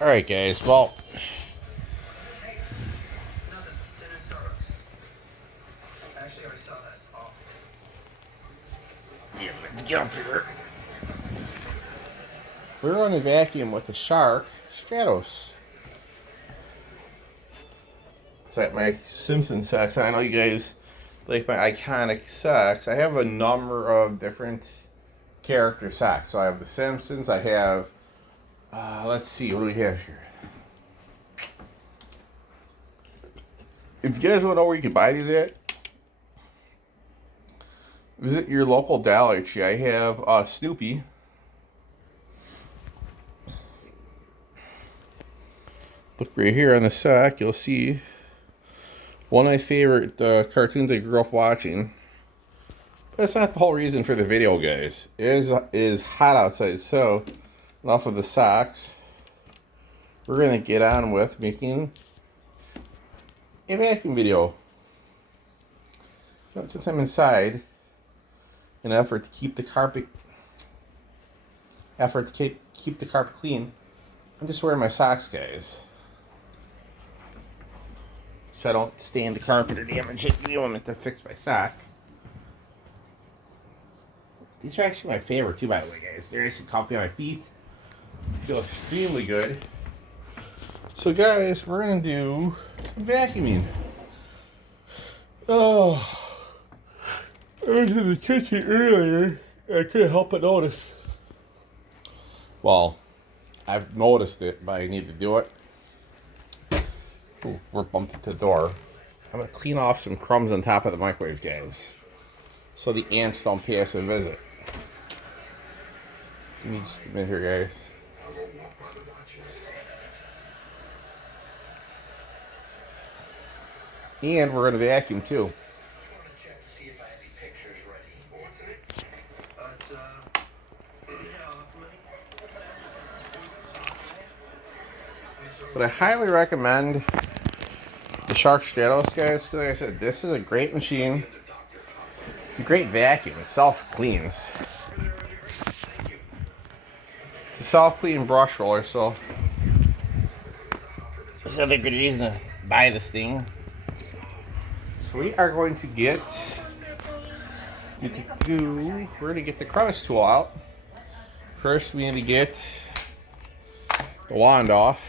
Alright guys, well, get up here. We're on the vacuum with the Shark Stratos. It's like my Simpsons socks. I know you guys like my iconic socks. I have a number of different character socks. So I have the Simpsons, I have, let's see, what do we have here? If you guys want to know where you can buy these at, visit your local Dollar Tree. I have Snoopy. Look right here on the sock, you'll see one of my favorite cartoons I grew up watching. But that's not the whole reason for the video, guys. It is hot outside, so enough of the socks. We're going to get on with making a vacuum video. Since I'm inside, in an effort to keep the carpet clean, I'm just wearing my socks, guys, so I don't stain the carpet or damage it. You want to fix my sock. These are actually my favorite too, by the way, guys. They're nice and comfy on my feet. Feel extremely good. So, guys, we're gonna do some vacuuming. Oh. I was in the kitchen earlier. I couldn't help but notice. Well, I've noticed it, but I need to do it. Ooh, we're bumped into the door. I'm going to clean off some crumbs on top of the microwave, guys, so the ants don't pay us a visit. Give me just a minute here, guys. And we're going to vacuum, too. But I highly recommend the Shark Stratos, guys. Like I said, this is a great machine. It's a great vacuum. It self-cleans. It's a self-clean brush roller, so that's another good reason to buy this thing. So we are going to we're going to get the crevice tool out. First, we need to get the wand off.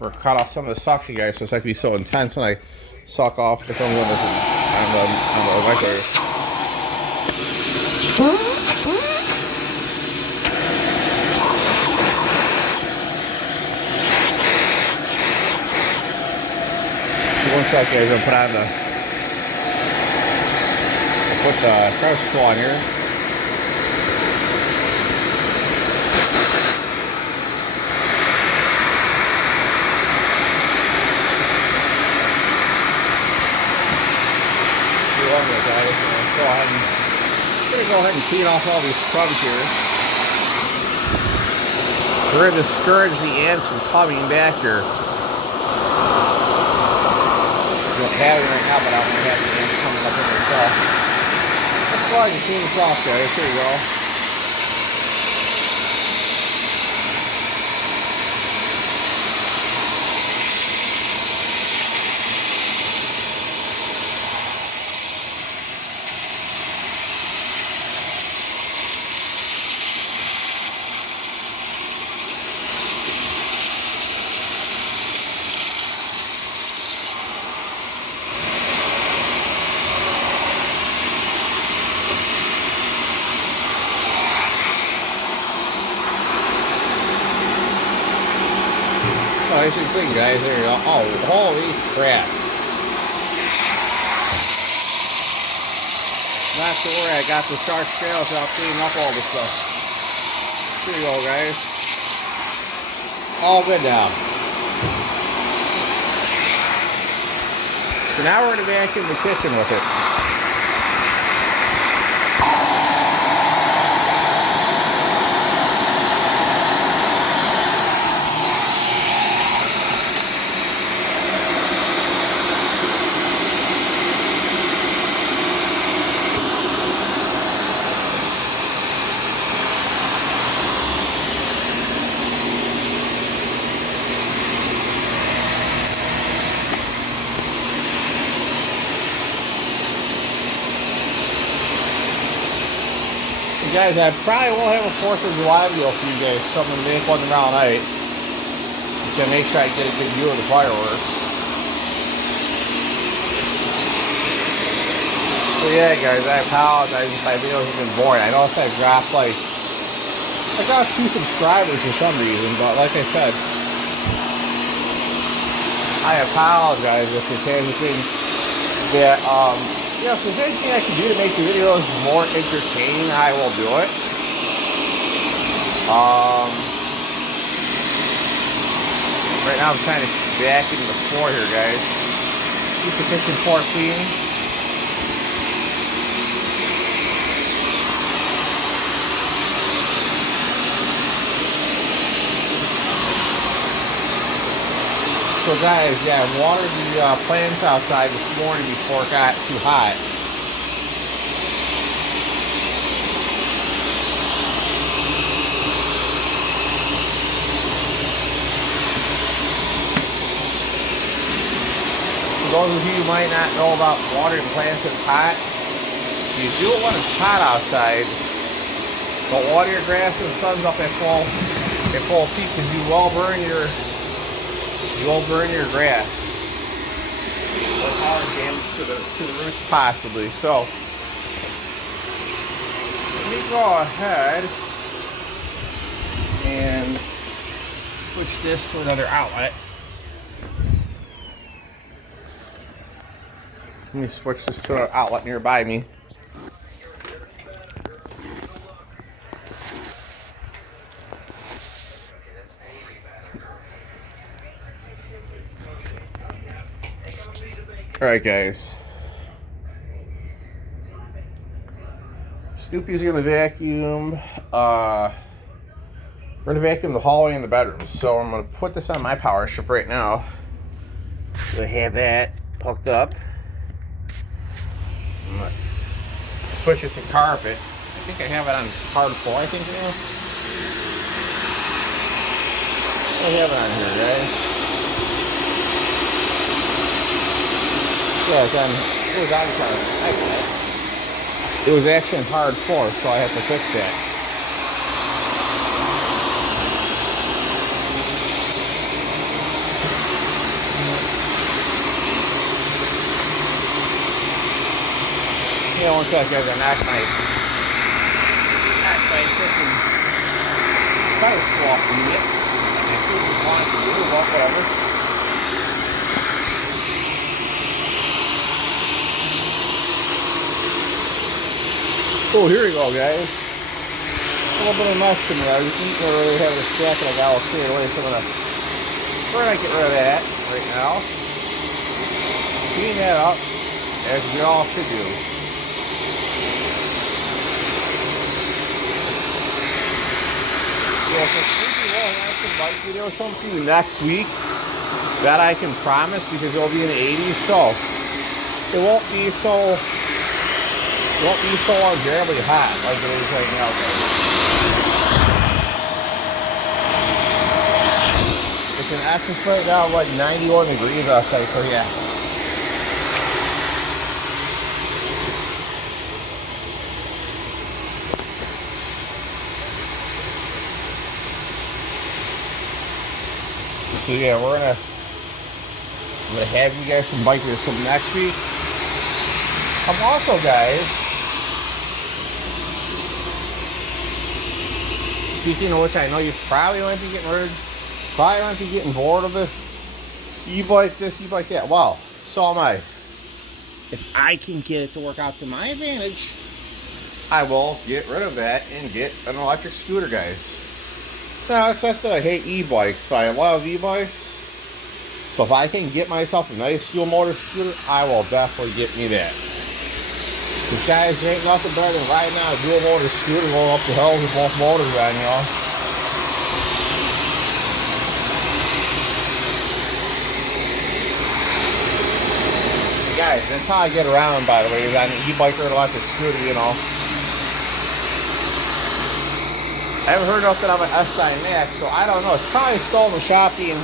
Or cut off some of the suction, guys, so it's not going to be so intense when I suck off the film on the microwave. One sec, guys, I'll put the crevice tool on here. I'm going to go ahead and clean off all these crumbs here. We're going to discourage the ants from coming back here. We don't have it right now, but I don't want to have the ants coming up in themselves. Let's go ahead and clean this off, guys. Here we go. Nice and clean, guys. There you go. Oh, holy crap. Not to worry, I got the Shark Stratos out cleaning up all this stuff. Here you go, guys. All good now. So now we're going to vacuum the kitchen with it. Guys, I probably will have a 4th of July video for you guys. So I'm going to make one tomorrow night. Just going to make sure I get a good view of the fireworks. So yeah, guys, I apologize if my videos have been boring. I noticed I dropped I got 2 subscribers for some reason, but like I said, I apologize if there's anything that, you know, if there's anything I can do to make the videos more entertaining, I will do it. Right now I'm trying to vacuum the floor here, guys. Keep the kitchen floor clean. So guys, yeah, I watered the plants outside this morning before it got too hot. For those of you who might not know about watering plants when it's hot, you do it when it's hot outside. Don't water your grass when the sun's up at full peak, because you will burn your grass or cause damage to the roots possibly. So let me go ahead and switch this to another outlet. Let me switch this to an outlet nearby me. Alright guys, Snoopy's gonna vacuum, we're gonna vacuum the hallway and the bedrooms. So I'm gonna put this on my power strip right now. So I have that hooked up. I'm gonna switch it to carpet. I think I have it on hard floor, I think now. I have it on here, guys. Yeah, it was on carpet. It was actually in hard floor, so I had to fix that. Yeah, one sec, guys. I knocked my freaking fire swap unit. I think we wanted to do, but whatever. Oh, here we go, guys. A little bit of mess in there. I didn't really have a stack and I got all cleared away, so we're gonna get rid of that right now. Clean that up, as we all should do. Yeah, so maybe we'll have some bike videos coming to you next week. That I can promise, because it'll be in the 80s, so it won't be so unbearably hot like it is right now, guys. It's an access right now, like 91 degrees outside, so yeah. So yeah, I'm gonna have you guys some bikers from next week. I'm also, guys, speaking of which, I know you probably might be getting bored of the e-bike this, e-bike that. Well, so am I. If I can get it to work out to my advantage, I will get rid of that and get an electric scooter, guys. Now, it's not that I hate e-bikes, but I love e-bikes. So if I can get myself a nice dual motor scooter, I will definitely get me that. Because guys, there ain't nothing better than riding on a dual motor scooter going up the hills with both motors on, y'all. Guys, that's how I get around, by the way, is on an e-bike or an electric scooter, you know. I haven't heard nothing on my S9 Max, so I don't know. It's probably still in the shop being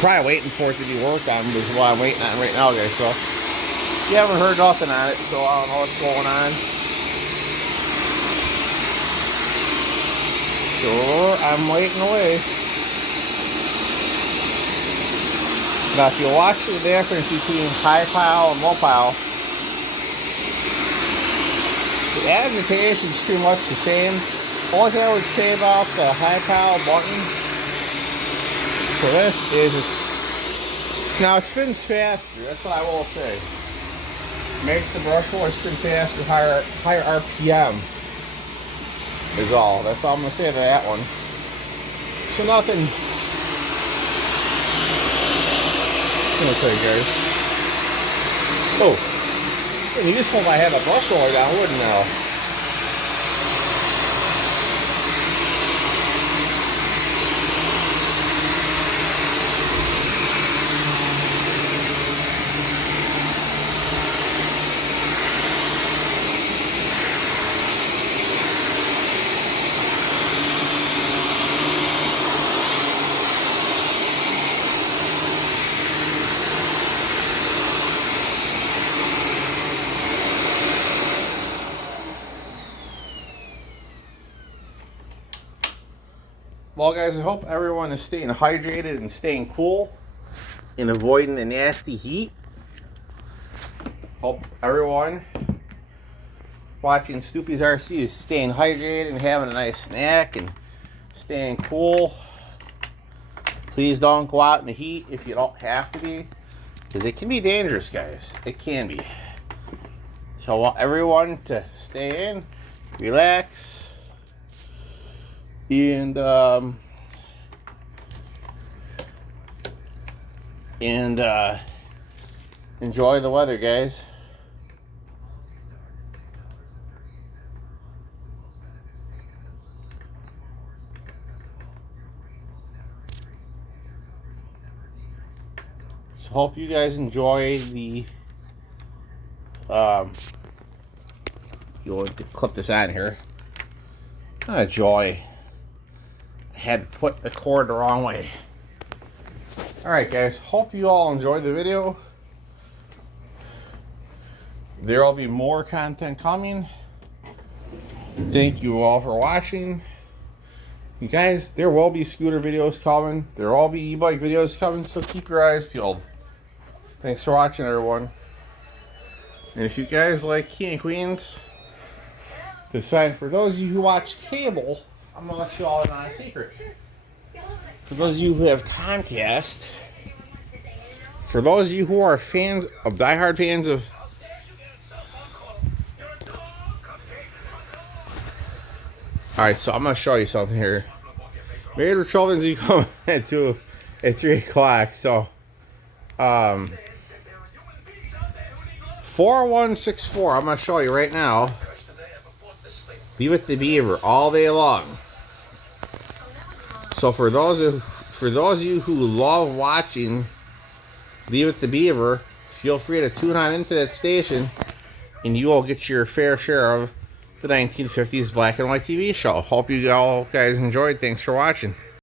probably waiting for it to be worked on, is what I'm waiting on right now, guys. So You haven't heard nothing on it, so I don't know what's going on. So I'm waiting away. Now, if you watch the difference between high pile and low pile, the adaptation is pretty much the same. Only thing I would say about the high pile button for this is it spins faster. That's what I will say. Makes the brush roller spin faster, higher RPM is all. That's all I'm gonna say to that one. So nothing. I'm gonna tell you guys. Oh, you just hope I had a brush roller down, wouldn't you? Well, guys, I hope everyone is staying hydrated and staying cool and avoiding the nasty heat. Hope everyone watching Stoopy's RC is staying hydrated and having a nice snack and staying cool. Please don't go out in the heat if you don't have to be, because it can be dangerous, guys. It can be. So I want everyone to stay in, relax, and enjoy the weather, guys. So hope you guys enjoy the you'll have to clip this on here. Joy. I had to put the cord the wrong way. Alright, guys, hope you all enjoyed the video. There will be more content coming. Thank you all for watching. You guys, there will be scooter videos coming. There will be e-bike videos coming, so keep your eyes peeled. Thanks for watching, everyone. And if you guys like King of Queens, it's fine. For those of you who watch cable, I'm going to let you all in on a secret. For those of you who have Comcast, for those of you who are fans of diehard fans of alright, so I'm going to show you something here. Made for Children's, you come at 3 o'clock. So 4164, I'm going to show you right now. Leave it the Beaver all day long. So for those of you who love watching Leave It the Beaver, feel free to tune on into that station and you will get your fair share of the 1950s black and white TV show. Hope you all guys enjoyed. Thanks for watching.